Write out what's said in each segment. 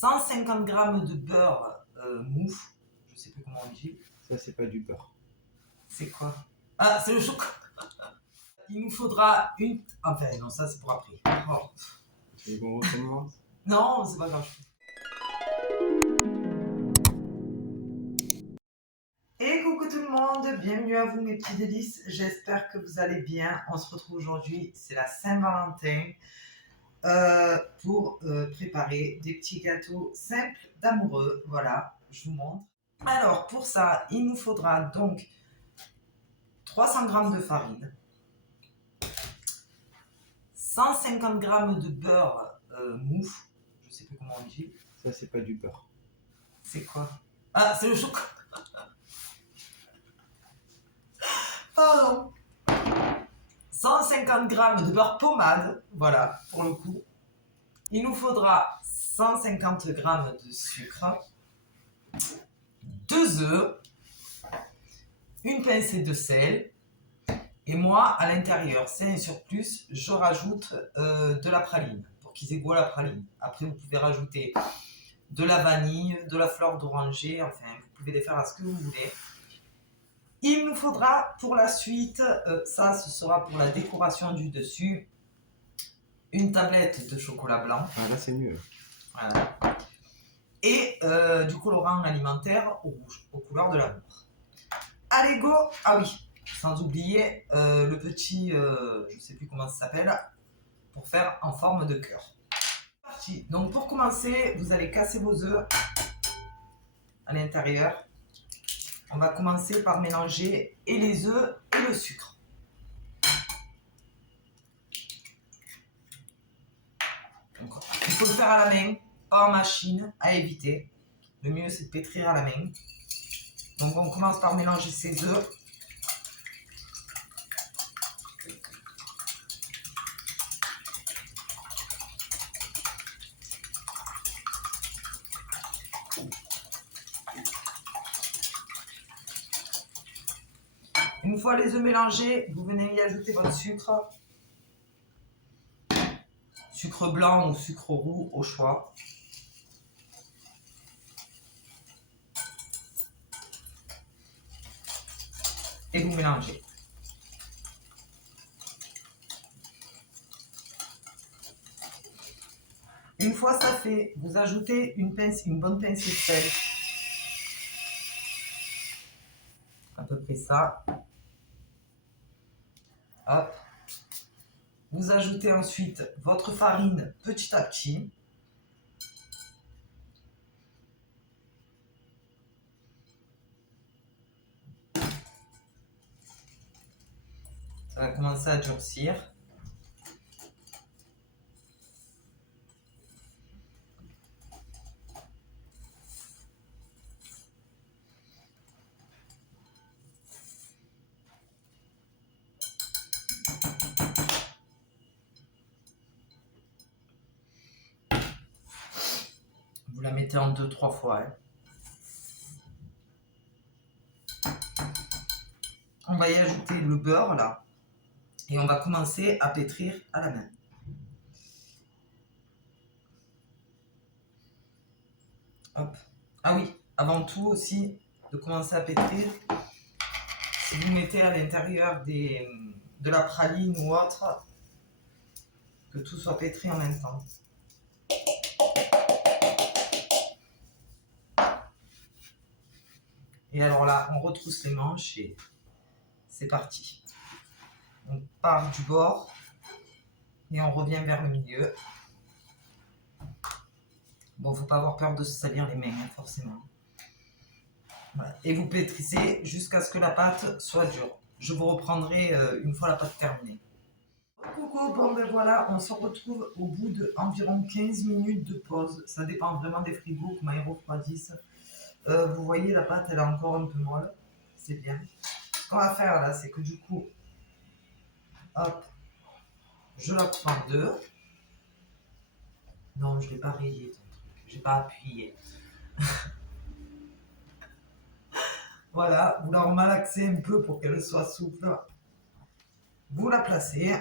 150 g de beurre mou. Je sais plus comment on dit. Ça, c'est pas du beurre. C'est quoi? Ah, c'est le chocolat. Il nous faudra une... Enfin, non, ça c'est pour après. Oh. Et qu'on recommence? Non, c'est pas grave. Et coucou tout le monde, bienvenue à vous mes petits délices. J'espère que vous allez bien. On se retrouve aujourd'hui, c'est la Saint-Valentin. Pour préparer des petits gâteaux simples d'amoureux. Voilà, je vous montre. Alors pour ça, il nous faudra donc 300 g de farine, 150 g de beurre mou. Je sais plus comment on dit. Ça, c'est pas du beurre. C'est quoi? Ah, c'est le chocolat. Pardon. 150 g de beurre pommade, voilà, pour le coup. Il nous faudra 150 g de sucre, 2 œufs, une pincée de sel, et moi, à l'intérieur, c'est un surplus, je rajoute de la praline, pour qu'ils égouent la praline. Après, vous pouvez rajouter de la vanille, de la fleur d'oranger, enfin, vous pouvez les faire à ce que vous voulez. Il nous faudra pour la suite, ça ce sera pour la décoration du dessus, une tablette de chocolat blanc. Ah, là, c'est mieux. Voilà. Et du colorant alimentaire au rouge, aux couleurs de l'amour. Allez go! Ah oui, sans oublier le petit, je sais plus comment ça s'appelle, pour faire en forme de cœur. Parti. Donc pour commencer, vous allez casser vos œufs à l'intérieur. On va commencer par mélanger et les œufs et le sucre. Donc, il faut le faire à la main, pas en machine, à éviter. Le mieux c'est de pétrir à la main. Donc on commence par mélanger ces œufs. Une fois les œufs mélangés, vous venez y ajouter votre sucre. Sucre blanc ou sucre roux au choix. Et vous mélangez. Une fois ça fait, vous ajoutez une bonne pincée de sel. À peu près ça. Hop. Vous ajoutez ensuite votre farine petit à petit. Ça va commencer à durcir. Vous la mettez en 2-3 fois. On va y ajouter le beurre là. Et on va commencer à pétrir à la main. Hop. Ah oui, avant tout aussi, de commencer à pétrir, si vous mettez à l'intérieur de la praline ou autre, que tout soit pétri en même temps. Et alors là, on retrousse les manches et c'est parti. On part du bord et on revient vers le milieu. Bon, faut pas avoir peur de se salir les mains, hein, forcément. Voilà. Et vous pétrissez jusqu'à ce que la pâte soit dure. Je vous reprendrai une fois la pâte terminée. Coucou, bon ben voilà, on se retrouve au bout d'environ 15 minutes de pause. Ça dépend vraiment des frigos, comment ils refroidissent. Vous voyez, la pâte, elle est encore un peu molle. C'est bien. Ce qu'on va faire là, c'est que du coup, hop, je la coupe en deux. Non, je ne l'ai pas rayé, ton truc. Je n'ai pas appuyé. Voilà, vous la remalaxez un peu pour qu'elle soit souple. Vous la placez.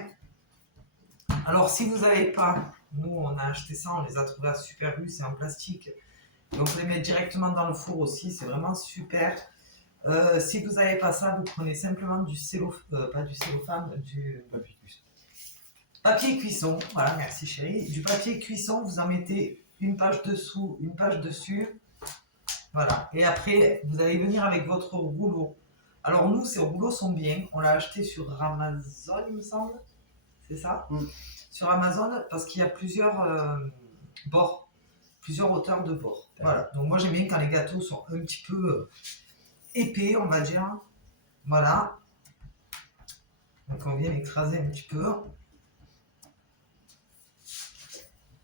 Alors, si vous n'avez pas Nous, on a acheté ça, on les a trouvés à Super U, c'est en plastique. Et on peut les mettre directement dans le four aussi, c'est vraiment super. Si vous n'avez pas ça, vous prenez simplement du cellophane, pas du cellophane, du Papier cuisson. papier cuisson. Voilà, merci chérie. Du papier cuisson, vous en mettez une page dessous, une page dessus. Voilà. Et après, vous allez venir avec votre rouleau. Alors nous, ces rouleaux sont bien. On l'a acheté sur Amazon, il me semble. C'est ça Sur Amazon, parce qu'il y a plusieurs bords, plusieurs hauteurs de bords. Voilà. Donc moi, j'aime bien quand les gâteaux sont un petit peu épais, on va dire. Voilà. Donc on vient écraser un petit peu.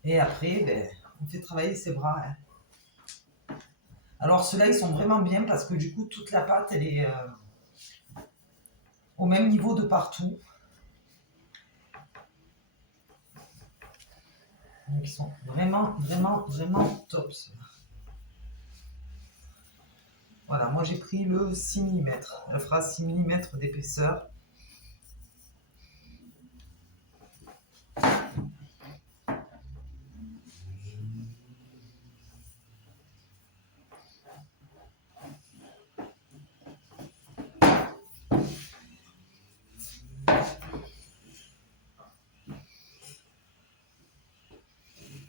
Et après, ben, on fait travailler ses bras. Hein. Alors ceux-là, ils sont vraiment bien parce que du coup, toute la pâte, elle est au même niveau de partout. Donc ils sont vraiment, vraiment, vraiment top. Voilà, moi j'ai pris le 6 mm. Elle fera 6 mm d'épaisseur.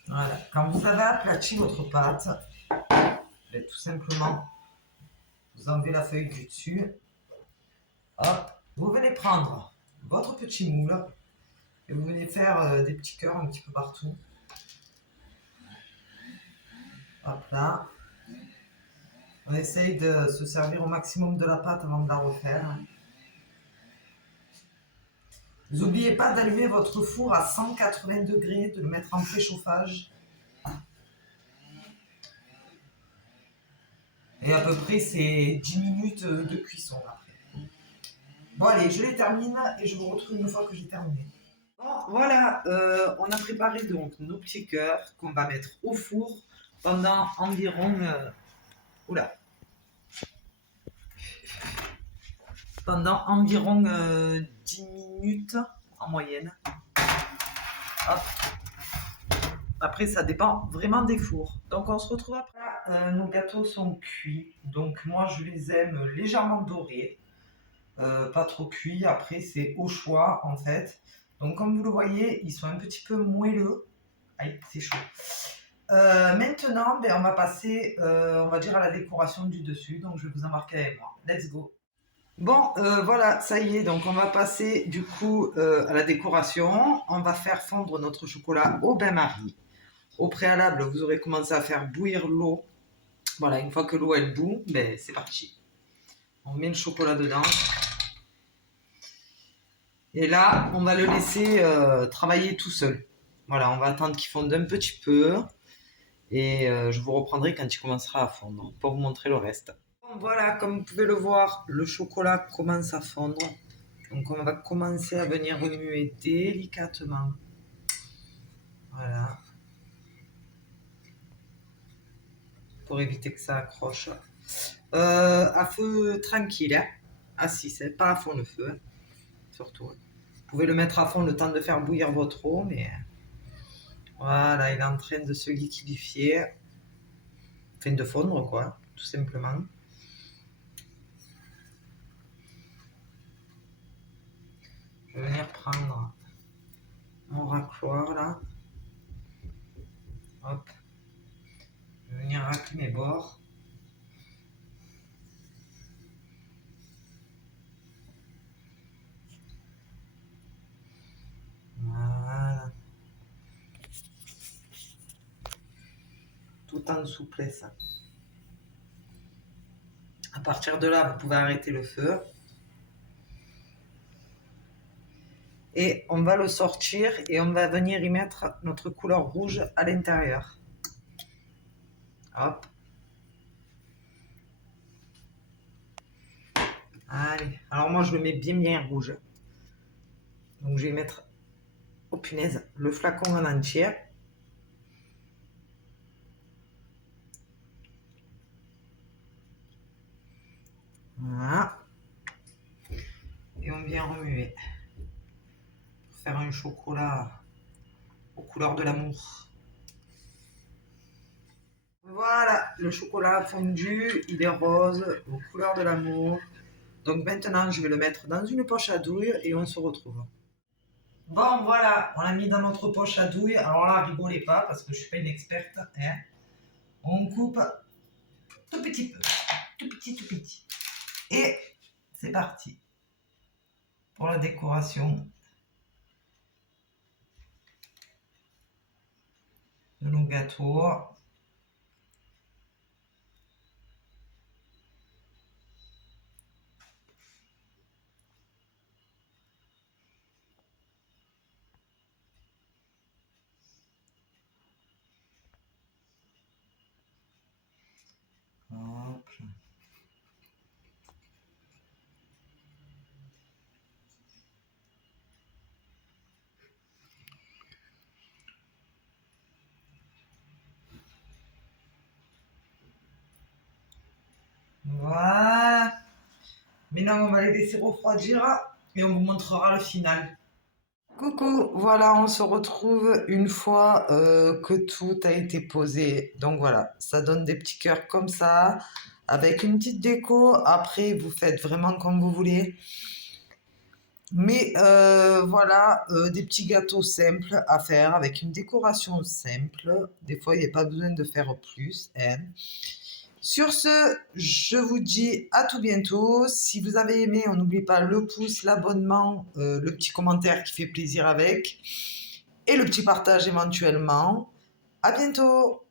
Voilà. Quand vous avez aplati votre pâte, tout simplement, vous enlevez la feuille du dessus. Hop, vous venez prendre votre petit moule et vous venez faire des petits cœurs un petit peu partout. Hop là. On essaye de se servir au maximum de la pâte avant de la refaire. N'oubliez pas d'allumer votre four à 180 degrés, de le mettre en préchauffage. Et à peu près, c'est 10 minutes de cuisson après. Bon, allez, je les termine et je vous retrouve une fois que j'ai terminé. Bon, voilà, on a préparé donc nos petits cœurs qu'on va mettre au four pendant environ... oula. Pendant environ 10 minutes en moyenne. Hop. Après, ça dépend vraiment des fours. Donc, on se retrouve après. Nos gâteaux sont cuits. Donc, moi, je les aime légèrement dorés. Pas trop cuits. Après, c'est au choix, en fait. Donc, comme vous le voyez, ils sont un petit peu moelleux. Aïe, c'est chaud. Maintenant, ben, on va passer, on va dire, à la décoration du dessus. Donc, je vais vous embarquer avec moi. Let's go. Bon, voilà, ça y est. Donc, on va passer, du coup, à la décoration. On va faire fondre notre chocolat au bain-marie. Au préalable, vous aurez commencé à faire bouillir l'eau. Voilà, une fois que l'eau elle bout, ben, c'est parti. On met le chocolat dedans. Et là, on va le laisser travailler tout seul. Voilà, on va attendre qu'il fonde un petit peu. Et je vous reprendrai quand il commencera à fondre pour vous montrer le reste. Bon, voilà, comme vous pouvez le voir, le chocolat commence à fondre. Donc on va commencer à venir remuer délicatement. Voilà. Pour éviter que ça accroche. À feu tranquille, hein. À 6, hein. Pas à fond le feu, hein. Surtout. Vous pouvez le mettre à fond le temps de faire bouillir votre eau, mais voilà, il est en train de se liquidifier, enfin de fondre quoi, tout simplement. Je vais venir prendre mon racloir là, hop, je vais venir racler mes bords. Voilà. Tout en souplesse. À partir de là, vous pouvez arrêter le feu. Et on va le sortir et on va venir y mettre notre couleur rouge à l'intérieur. Hop. Allez. Alors moi, je le mets bien bien rouge. Donc je vais mettre, oh punaise, le flacon en entier. Voilà. Et on vient remuer. Pour faire un chocolat aux couleurs de l'amour. Voilà, le chocolat fondu, il est rose, aux couleurs de l'amour. Donc maintenant, je vais le mettre dans une poche à douille et on se retrouve. Bon, voilà, on l'a mis dans notre poche à douille. Alors là, rigolez pas parce que je suis pas une experte. Hein. On coupe tout petit peu, tout petit, tout petit. Et c'est parti pour la décoration de nos gâteaux. Hop. Voilà. Maintenant, on va les laisser refroidir et on vous montrera le final. Coucou, voilà, on se retrouve une fois que tout a été posé. Donc voilà, ça donne des petits cœurs comme ça, avec une petite déco. Après, vous faites vraiment comme vous voulez. Mais voilà, des petits gâteaux simples à faire avec une décoration simple. Des fois, il n'y a pas besoin de faire plus. Hein. Sur ce, je vous dis à tout bientôt. Si vous avez aimé, on n'oublie pas le pouce, l'abonnement, le petit commentaire qui fait plaisir avec et le petit partage éventuellement. À bientôt!